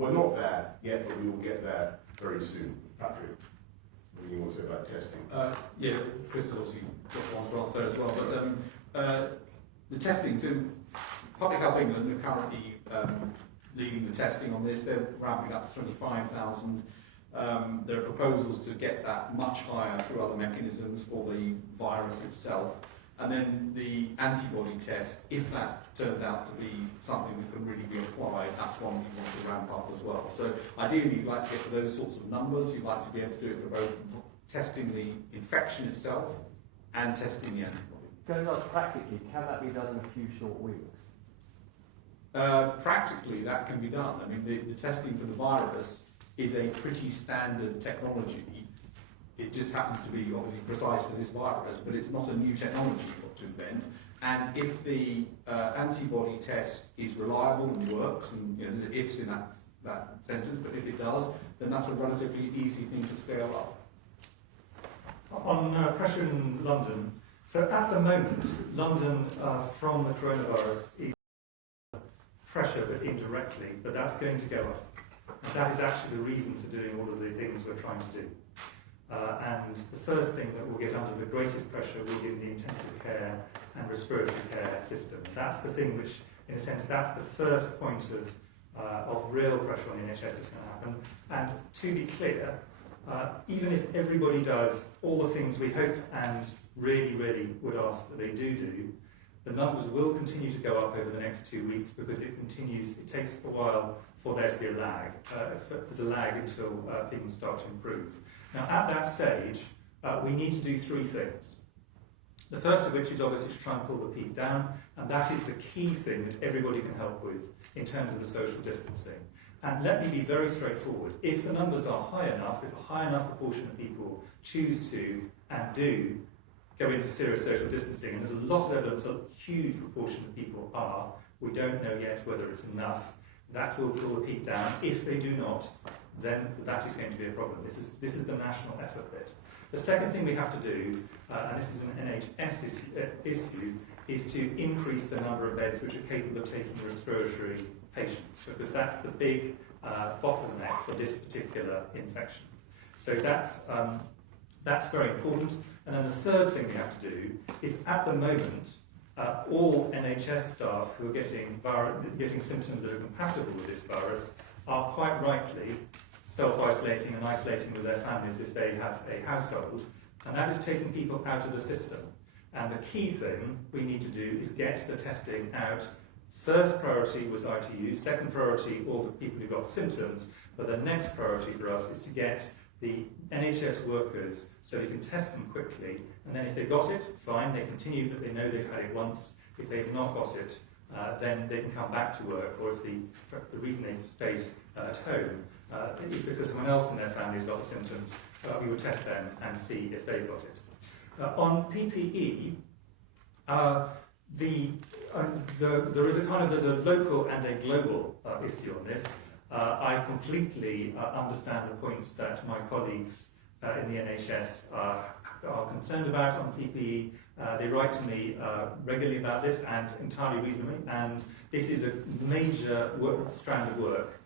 We're not there yet, but we will get there very soon. Patrick, what do you want to say about testing? Yeah, Chris has obviously got one to answer there as well, but the testing, so Public Health England are currently leading the testing on this. They're ramping up to 25,000. There are proposals to get that much higher through other mechanisms for the virus itself. And then the antibody test, if that turns out to be something that can really be applied, that's one we want to ramp up as well. So ideally you'd like to get to those sorts of numbers. You'd like to be able to do it for both testing the infection itself and testing the antibody. Going on practically, can that be done in a few short weeks? Practically, that can be done. I mean, the testing for the virus is a pretty standard technology. It just happens to be obviously precise for this virus, but it's not a new technology you've got to invent. And if the antibody test is reliable and works, and you know, the ifs in that sentence, but if it does, then that's a relatively easy thing to scale up. On pressure in London, so at the moment, London from the coronavirus is pressure, but indirectly, but that's going to go up. And that is actually the reason for doing all of the things we're trying to do. And the first thing that will get under the greatest pressure will be in the intensive care and respiratory care system. That's the thing which, in a sense, that's the first point of real pressure on the NHS that's going to happen. And to be clear, even if everybody does all the things we hope and really, really would ask that they do, the numbers will continue to go up over the next 2 weeks because it takes a while for there to be a lag. There's a lag until things start to improve. Now, at that stage, we need to do three things. The first of which is obviously to try and pull the peak down, and that is the key thing that everybody can help with in terms of the social distancing. And let me be very straightforward. If the numbers are high enough, if a high enough proportion of people choose to and do go in for serious social distancing, and there's a lot of evidence a huge proportion of people are, we don't know yet whether it's enough, that will pull the peak down. If they do not, then that is going to be a problem. This is the national effort bit. The second thing we have to do, and this is an NHS issue, is to increase the number of beds which are capable of taking respiratory patients, because that's the big bottleneck for this particular infection. So that's very important. And then the third thing we have to do is, at the moment, all NHS staff who are getting symptoms that are compatible with this virus are quite rightly self-isolating and isolating with their families if they have a household, and that is taking people out of the system. And the key thing we need to do is get the testing out. First priority was ITU, second priority all the people who got symptoms, but the next priority for us is to get the NHS workers so we can test them quickly, and then if they got it, fine, they continue, but they know they've had it once. If they've not got it, then they can come back to work, or if the reason they've stayed at home is because someone else in their family has got the symptoms, we will test them and see if they've got it. On PPE, there's a local and a global issue on this. I completely understand the points that my colleagues in the NHS are concerned about on PPE. They write to me regularly about this, and entirely reasonably, and this is a major strand of work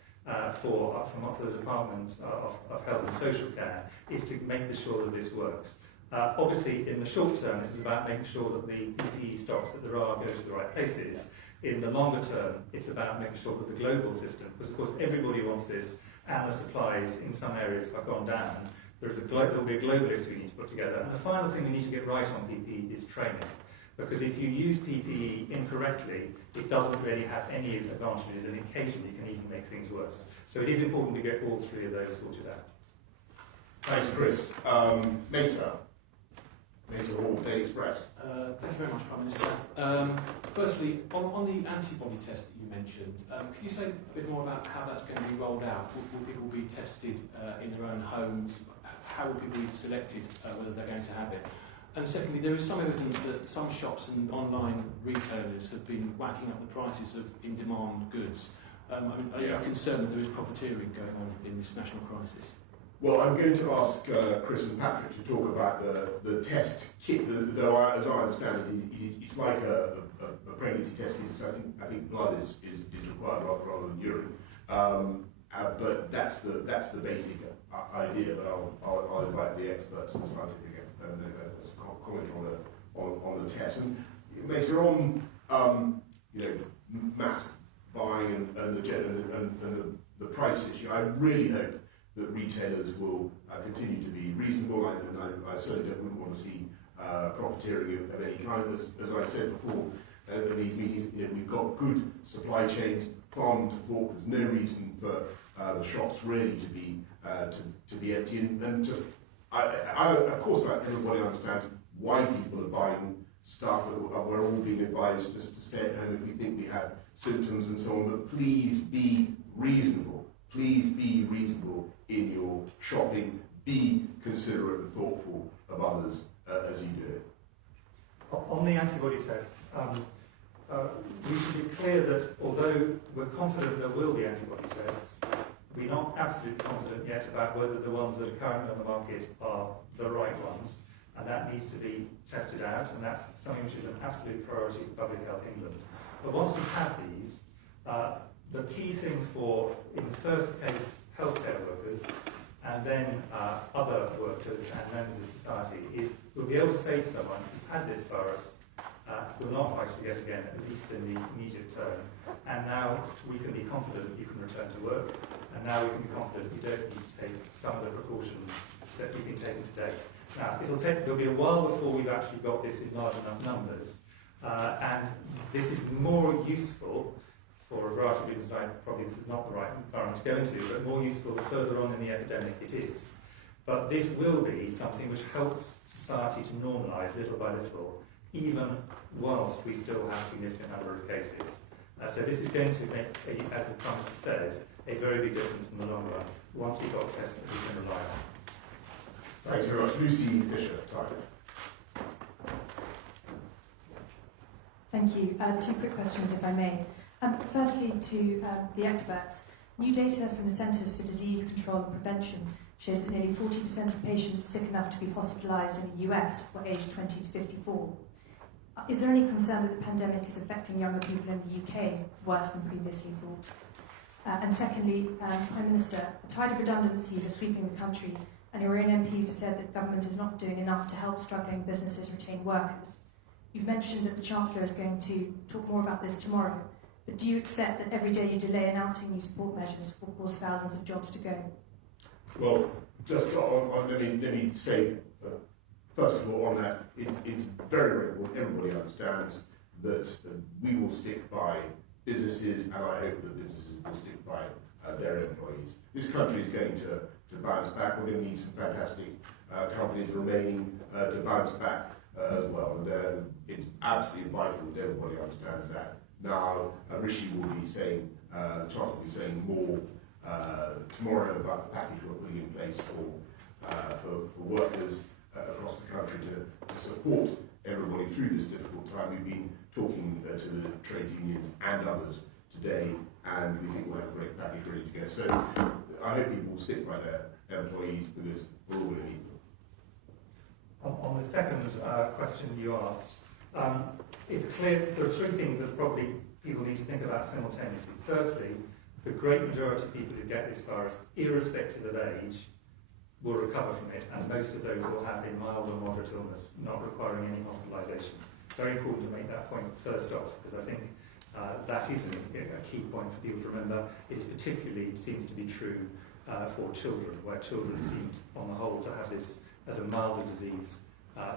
from the Department of Health and Social Care, is to make sure that this works. Obviously, in the short term, this is about making sure that the PPE stocks that there are go to the right places. In the longer term, it's about making sure that the global system, because of course everybody wants this, and the supplies in some areas have gone down. There will be a global issue we need to put together. And the final thing we need to get right on PPE is training. Because if you use PPE incorrectly, it doesn't really have any advantages, and occasionally can even make things worse. So it is important to get all three of those sorted out. Thanks, Chris. Mesa Hall, Daily Express. Thank you very much, Prime Minister. Firstly, on the antibody test that you mentioned, can you say a bit more about how that's going to be rolled out? Will people be tested in their own homes? How will people be selected whether they're going to have it? And secondly, there is some evidence that some shops and online retailers have been whacking up the prices of in-demand goods. Are you concerned that there is profiteering going on in this national crisis? Well, I'm going to ask Chris and Patrick to talk about the test kit. Though, as I understand it, it's like a pregnancy test. I think blood is required rather than urine. but that's the basic idea. But I'll invite the experts and scientific comment on the test. And Mason, on mass buying and the price issue, I really hope that retailers will continue to be reasonable, and I certainly wouldn't want to see profiteering of any kind. As I said before, in these meetings, we've got good supply chains, farm to fork. There's no reason for the shops really to be empty. And just, of course, everybody understands why people are buying stuff. We're all being advised just to stay at home if we think we have symptoms and so on. But please be reasonable. Please be reasonable in your shopping. Be considerate and thoughtful of others as you do it. On the antibody tests, we should be clear that although we're confident there will be antibody tests, we're not absolutely confident yet about whether the ones that are currently on the market are the right ones, and that needs to be tested out, and that's something which is an absolute priority for Public Health England. But once we have these, the key thing for, in the first case, healthcare workers, and then other workers and members of society, is we'll be able to say to someone, you've had this virus, you're not likely to get again, at least in the immediate term, and now we can be confident that you can return to work, and now we can be confident you don't need to take some of the precautions that you've been taking to date. Now, there'll be a while before we've actually got this in large enough numbers, and this is more useful for a variety of reasons. Probably this is not the right environment to go into, but more useful the further on in the epidemic it is. But this will be something which helps society to normalise little by little, even whilst we still have a significant number of cases. So this is going to make, as the Prime Minister says, a very big difference in the long run, once we've got tests that we can rely on. Thanks very much. Lucy Fisher, Titan. Thank you. 2 quick questions, if I may. Firstly, to the experts. New data from the Centres for Disease Control and Prevention shows that nearly 40% of patients sick enough to be hospitalised in the US were aged 20 to 54. Is there any concern that the pandemic is affecting younger people in the UK worse than previously thought? And secondly, Prime Minister, a tide of redundancies are sweeping the country, and your own MPs have said that government is not doing enough to help struggling businesses retain workers. You've mentioned that the Chancellor is going to talk more about this tomorrow, but do you accept that every day you delay announcing new support measures will cause thousands of jobs to go? Well, just let me say, first of all, on that, it's very, very important. Everybody understands that we will stick by businesses, and I hope that businesses will stick by their employees. This country is going to bounce back. We're going to need some fantastic companies remaining to bounce back as well. And it's absolutely vital that everybody understands that. Now, Rishi will be saying, the Chancellor will be saying more tomorrow about the package we're putting in place for workers across the country to support everybody through this difficult time. We've been talking to the trade unions and others today, and we think we'll have a great package ready to go. So I hope people will stick by their employees, because we're all going to need them. On the second question you asked, it's clear there are 3 things that probably people need to think about simultaneously. Firstly, the great majority of people who get this virus, irrespective of age, will recover from it, and most of those will have a mild or moderate illness, not requiring any hospitalisation. Very important to make that point first off, because I think that is a key point for people to remember. It seems to be true for children, where children seem, on the whole, to have this as a milder disease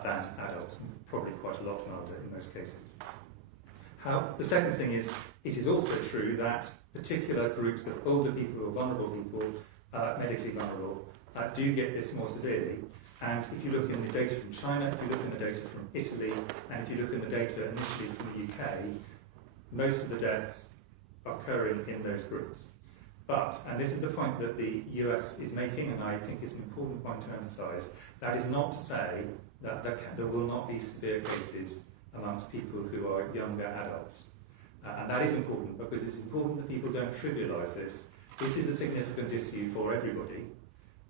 than adults, and probably quite a lot milder in most cases. The second thing is, it is also true that particular groups of older people or vulnerable people, medically vulnerable, do get this more severely. And if you look in the data from China, if you look in the data from Italy, and if you look in the data initially from the UK, most of the deaths are occurring in those groups. But, and this is the point that the US is making, and I think it's an important point to emphasise, that is not to say that there will not be severe cases amongst people who are younger adults. And that is important, because it's important that people don't trivialise this. This is a significant issue for everybody,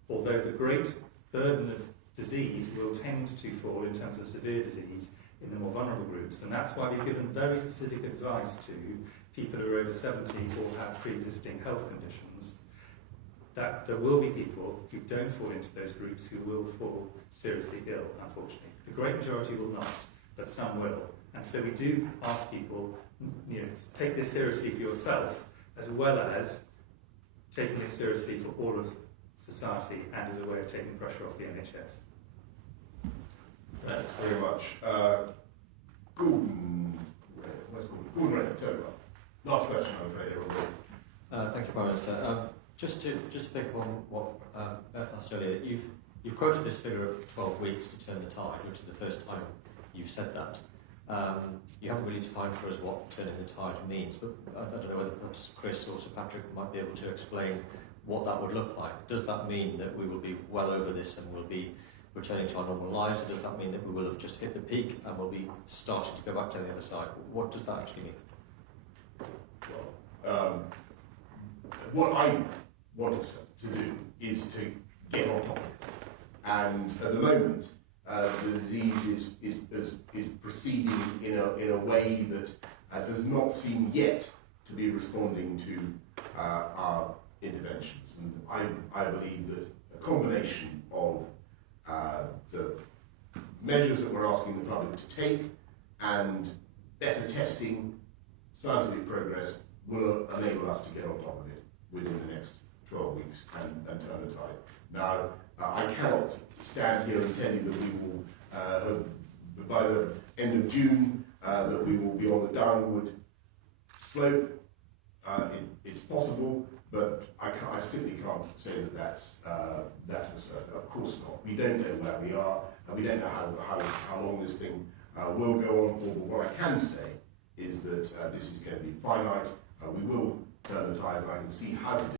although the great burden of disease will tend to fall in terms of severe disease in the more vulnerable groups, and that's why we've given very specific advice to people who are over 70 or have pre-existing health conditions that there will be people who don't fall into those groups who will fall seriously ill, unfortunately. The great majority will not, but some will. And so we do ask people, take this seriously for yourself, as well as taking it seriously for all of society and as a way of taking pressure off the NHS. Thanks very much. Gordon, Gordon Renner, turn up. Last question, I'm afraid, everyone. Thank you, Prime Minister. Just to pick up on what Beth asked earlier, you've quoted this figure of 12 weeks to turn the tide, which is the first time you've said that. You haven't really defined for us what turning the tide means, but I don't know whether perhaps Chris or Sir Patrick might be able to explain what that would look like. Does that mean that we will be well over this and will be returning to our normal lives, or does that mean that we will have just hit the peak and will be starting to go back to the other side? What does that actually mean? Well, what I want us to do is to get on top of it. And at the moment, the disease is proceeding in a way that does not seem yet to be responding to our interventions. And I believe that a combination of the measures that we're asking the public to take and better testing, scientific progress will enable us to get on top of it within the next 12 weeks and turn the tide. Now, I cannot stand here and tell you that we will, by the end of June, that we will be on the downward slope. It's possible, but I simply can't say that that's for certain. Of course not. We don't know where we are, and we don't know how long this thing will go on for. But what I can say is that this is going to be finite. We will turn the tide, and I can see how to do it.